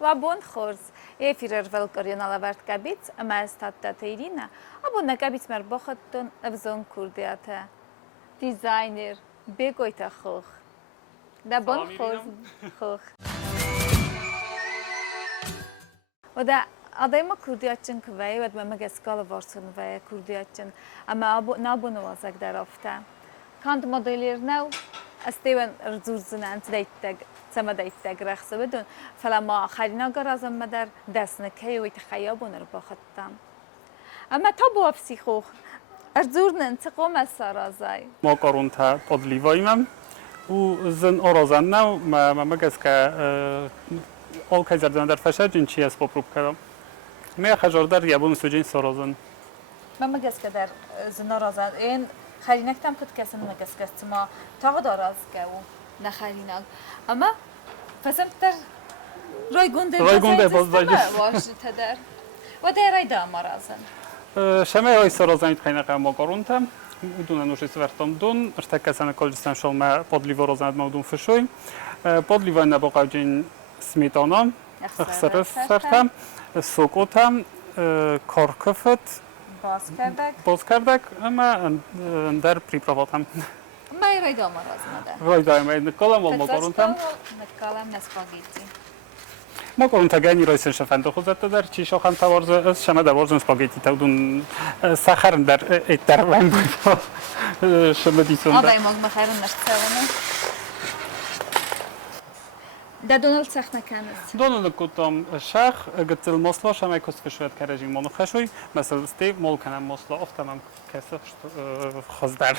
و بون خورز یه فیرر ولکاریان الأوەرد къەبیц اما از تادتаты Irинە ابون къەبیc مر باختون افزون کردیاته دیزاینر بقویت خوخ ده بون خورز خوخ و ده adayma kurdiyatçın kıvayı ve meme geskalı varsın ve kurdiyatçın ama nabun olacak derafta. Kant modellerine استيون رزورزن أنت دايتك سما دايتك رخص بدون فلما آخرین گرازم مدر دست نکی و تخیابون رو باختم. اما تا بو افسیخو ارزورن تقوم سرازای. ما کارونتا podliwajmem u zyn orozan nau ma magaska olkaj zardan dar fashajin chi as popróbka. My hażordar jabun sujin sorozan. Ma magaska dar zyn orozan این خرینکتم کد کسی نگسکست ما تا داراز گو نخرینال اما فسمتر رای گونده بازداشت واشت تدر و دیرای دام رازن شما های سرازنید خیلی ما کارونتم دونه نوشی سوارتم دون اشتک سن کالجستان شل ما پادلیو رازند مودون فشوی پادلیو نباقی جین سمیتانم خسرت سرتم سوکوتم کارکفت باز کردک اما در پریپراواتم ما رای دام رازنده رای دام نکالم و ما کارونتم نکالم نسپاگیتی ما کارونتا گنی رایسن شفند خوزت در چی شاخن توارز از شما دوارزن سپاگیتی تودون سخرن در اتر وین بود شما دیسون آدای ماگ مخیرن نشتسونه ده دونالد سخت نکنست دونالد کتام شخ گتل مصلا شما کس فشویت کرجی منو خشوی مثلا ستی مول کنم مصلا افتمام کسف خزدر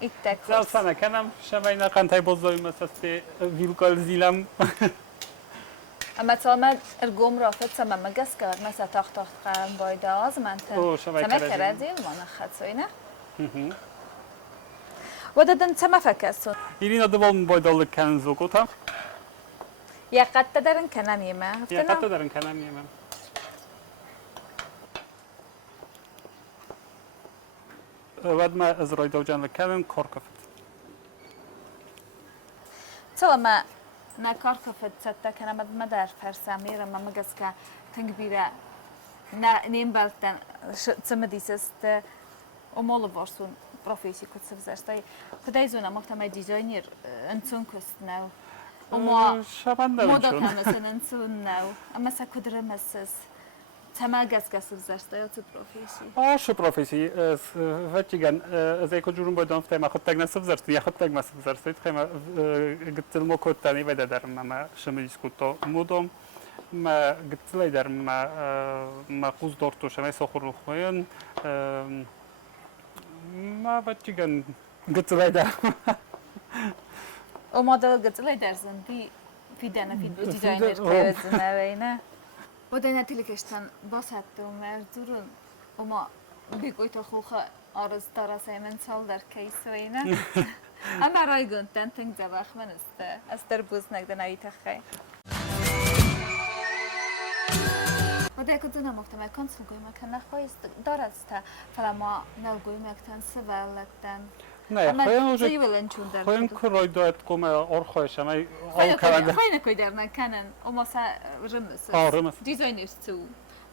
ایتک زال سنه کنم شما اینا قنتای بازوی مثلا ستی ویلکال زیلم اما تامد ارگوم رافت سما مگس کرد مثلا تاخت قرن بایده آز منطقه سما کرزیل منو خدسوی نه و دادن سما فکستون ایرینا دوال بایدالک کنن زوگوتم یقت دارن کنم یمه یقت دارن کنم یمه ود ما از رای دو جان لکنن کار کفت تو ما نکار کفت ستا کنم ما در فرسامیر ما مگس که تنگ بیره نیم بالتن سما دیست امال وارسون professie kut sevzerstay kudai zona muhtemel designer انسون كست ناو وما موضة تمسن انسون ناو اما سكدر مسس تما گس sevzerstay o professie شو professie فتيجان زي كجورن بدون فتي ما خدت ناس sevzerstay يا خدت ما sevzerstay تخيم قلت لهم كنت تاني بدا در ما شمي سكوتو مودم ما قلت لي در ما خوز دورتو شمي سخور خوين ما بچگان گتلای در او مدل گتلای درزن فی دیزاینر کردن وینه و دنیا تلکشتن باسطه و مردورن و ما بقویت خوخ آرز دارسه من سال در کیس وینه اما رای گوندن تنگ زبخ من است در بوز نگدن ای تخی و ده کدوم محتمل کنسون گویم که نخواهیست دارست فلما نلگویم اکتن سوالکتن نه خواهیم که رای داید کوم آرخواهش همه آل کرده خواهی نکوی در نکنن اما سا رمس دیزاینرز تو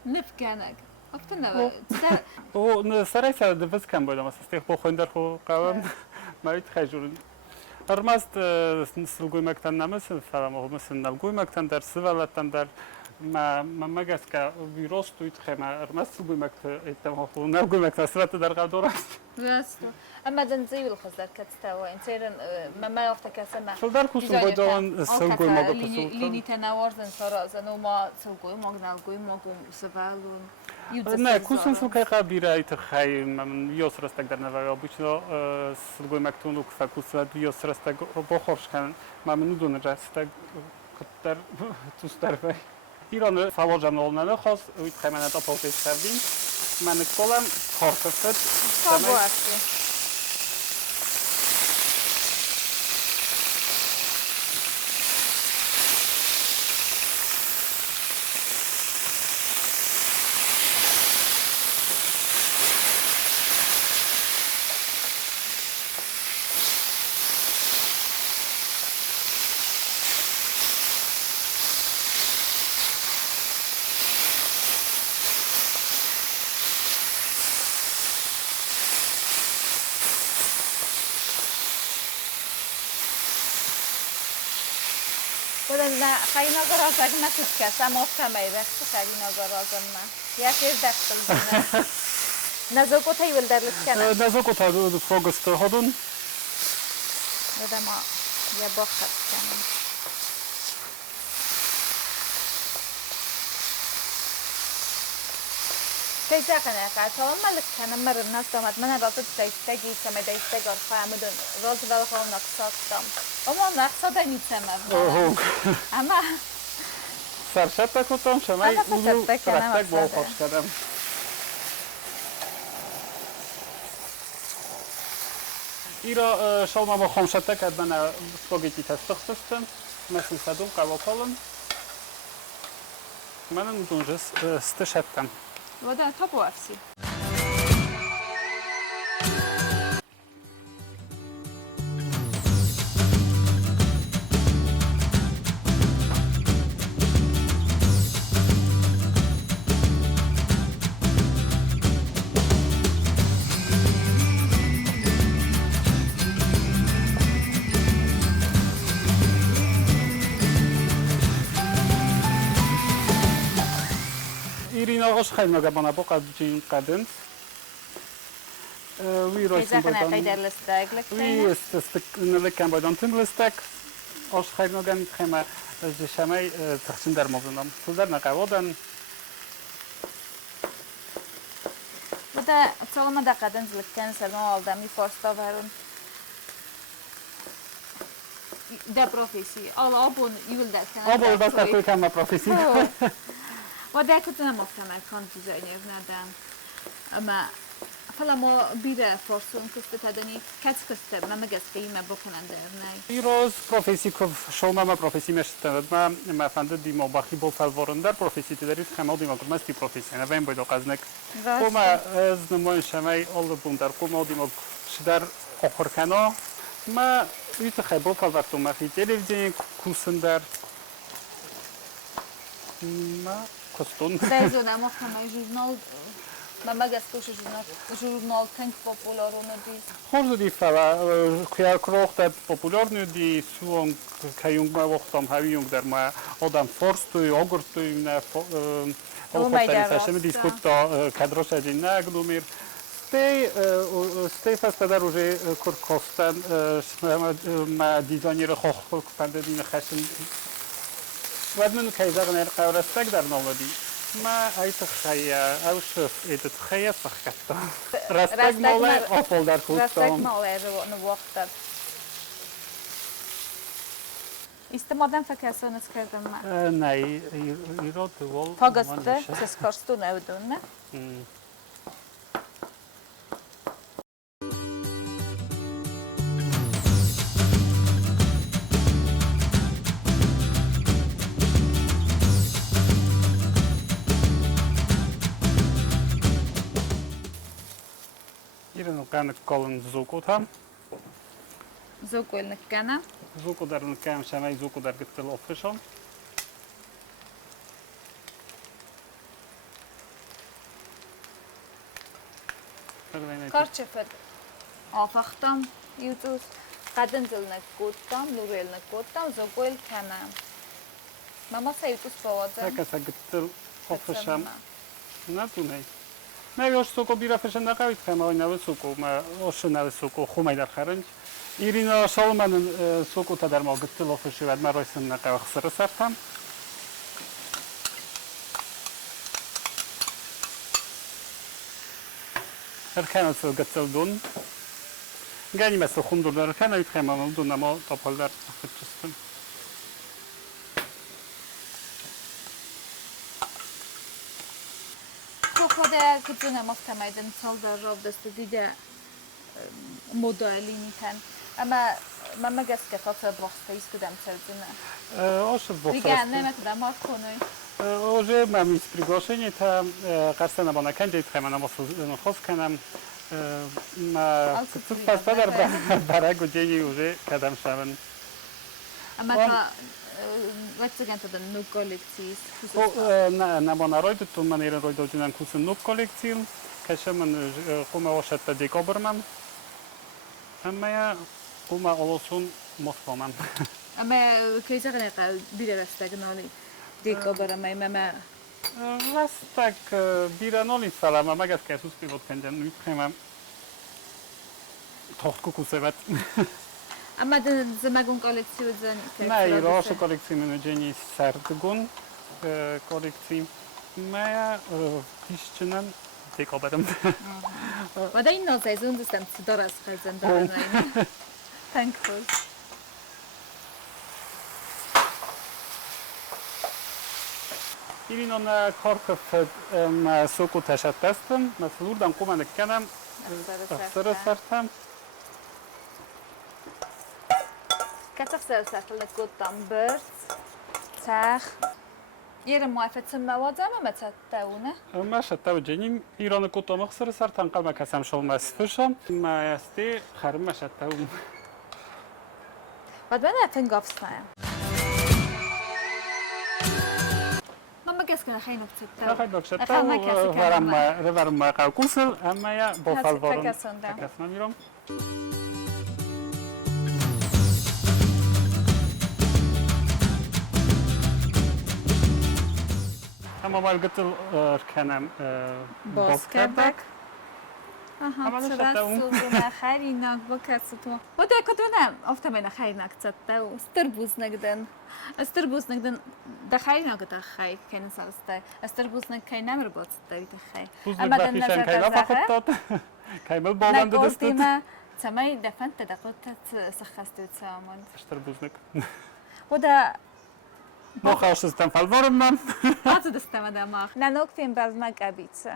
نفکنگ افتن نوید او سرای سر دوست کم بایدم از استیخ بخوین در خو قوام مایت خیجورن ارمست سلگویم اکتن نمسن فلما مثل نلگویم اکتن در سوالتن در ما مگس که ویروس تویت خیمه ارمست گویم که اتفاق خود نگویم که سرت در قدر است. راست. اما دنزی ول خزر کتستوا انتیرن ما یافت کسمه. فلدر کوسون بودن سلگوی ما بتوسط. لینی تناورزن سرازن و ما سلگوی ما نلگوی ما سوالون. نه کوسون سلگوی قبیره ایت خیلی من ویروس رستگ در نوار بیشتر سلگوی مکتون لوک فکوسات ویروس رستگ بخورش کن ما منودون رستگ کتر توسترفه. ایران فواجم نولنده خواست وید خیمنت آپوتیش کردیم من کلم کارکفت بدن خیلی نگران اگه من توش کسم آفتمایی رخت خیلی نگران من یکی دختل زنه نزاکو تایی ول درلت کنم نزاکو تایی فوگست هدون بدن ما یه باخت کنم كيف أنا كاتون ملك كان مر الناس دامت من رابط دايستجي كما دايستجار فهمدون راز بالخون نقصات دام أما نقصات نيتسمع أما سرشت کتم شمای اونو ترکتک با خوش کردم ایرا شما با خمشته کرد من سپاگتی تستخستم مثل صدوم قواپالم من اون استشتم وده تابو أفسي ایرینا آش خیلی نگه با قدیم قدم وی رایسیم بایدان وی استک نلکن بایدان تیم لستک آش خیلی نگه میتخیم جشمی تخشین در موزندم تو در نقوادن وده اتصال ما در قدم زلکن سلمان آلدمی فارستا ورون ده پروفیسی آبون یول در کنم آبون بس کتوی کم پروفیسی وده کتنا مفتمر کان دیزاینر ندم اما فلا ما بیره فارسون کسته تدنی کس کسته من مگس که ایمه بکنن در نای ایروز پروفیسی که شما ما پروفیسی میشتند ما فهمده دیما باقی با فلورن در پروفیسی تدریس خمال دیما که مستی پروفیسی نه وین باید قزنک کوما از نمای شمای آل بوندر کوما دیما شدر آخر کنا ما ایت خیلی فلورتون ما فی تلویزیون کوسن در ما کستون دایزونه مفتمر جورنال ما مگس کوش جورنال تنگ پاپولارونه دی خورد دی فلا که کروخت پاپولار ندی سوون که یونگ ما وقتام هاویونگ در ما آدم فورس توی آگرد توی نه خودتری فشم دیسکوت تا کدرش اجین نه گلومیر ستی فست در روزه کرکاستن ما دیزاینر خواه پنده دین خشن ودمن که زغ نر قورستک در نامدی ما ایت خیا اوشف ایت خیا فخکتا رستک مال آپل در کوستم رستک مال رو نوقت استمادن فکرسونس کردم نه ایراد وال پاگسته سس کارستون اودون نه Kan kalın zuku tam. Zuku nıkkana. Zuku darın kam şamay zuku dar gittel official. Karçefet. Afaktam YouTube. Kadın zilnek kuttam, nurelnek kuttam, zuku kana. Mama sayıtus pavadı. Takasa gittel official. Ne tunay? ما یوش سوکو بیرا فشن نقوید که ما نوی سوکو ما آش نوی سوکو خومی در خرنج ایرینا شال من سوکو تا در ما گتل آفشی ود ما رایسن نقوی خسر سرتم ارکان سو گتل دون گانی مثل خوندور در ارکان ایت خیمه من دون نما تاپل در خدشستم خدا کتونه مفتمایدن سال در راب دست دیده مدلی نیتن اما من مگس که خاطر بخشته ایست کدام سرزنه آشد بخشته دیگه نمیتونم مارد کنوی اوجه من میز پریگاشنی تا قرصه نبانه کنجه ایت خیمه نما خواست کنم ما کتوب پس بدر برای گوجهی اوجه کدام شون اما تا وقتی که نو کالکسیز نبانه راید تو من ایران راید اوجینم کوسن نو کالکسیل کشه من خومه واشد تا دیگه برمم اما یا خومه آلوسون Moskva man. اما کجا قنقل بیره وستگنالی دیگه برای ممه Vestek bíranoli szalama, meg ezt kell szuszkívot kendem, nőkhémem. Tohkukusevet. اما زمگون کالکسیو زن Ne, roșă colecții menegeni serdgun, colecții mea tișcinăm de coberăm. و دا این نازیزون دستم صدار از خیزن دارن Thankful. Irinon korkov sokut esetteztem, mert az urdan komának kenem, szereztem. كتف سرسات اللي قدام برد تاخ يرم موافت المواد ما تتاونه ما شتاو جنیم ایران کوتاه مخسر سر تنقل ما کسم شل مسفرشم ما استی خرم ما شتاو بعد بنا تنقف صايم ما قاس كنا خينا بتتاو خیلی شتاو ورم ما قاوکوسل اما یا بافال وارم تکسم میرم اما باید گتل کنم باز کردک. آها چرا خیلی ناک با کسی تو. و ده کدوم افت من خیلی ناک زده و استربوز نگدن دخیل ناک دخیل کنن سالسته استربوز نگی نمر باز داری دخیل. بوز نگی کیشن کیلا فقط داد. کیمل بابند دست. نگفتیم تمای دفنت دقیقت سخسته تمام. استربوز نگ. و ده ما خواستم فالورم من. هات دستم دماغ. ننوک فیلم باز ما قبیسه.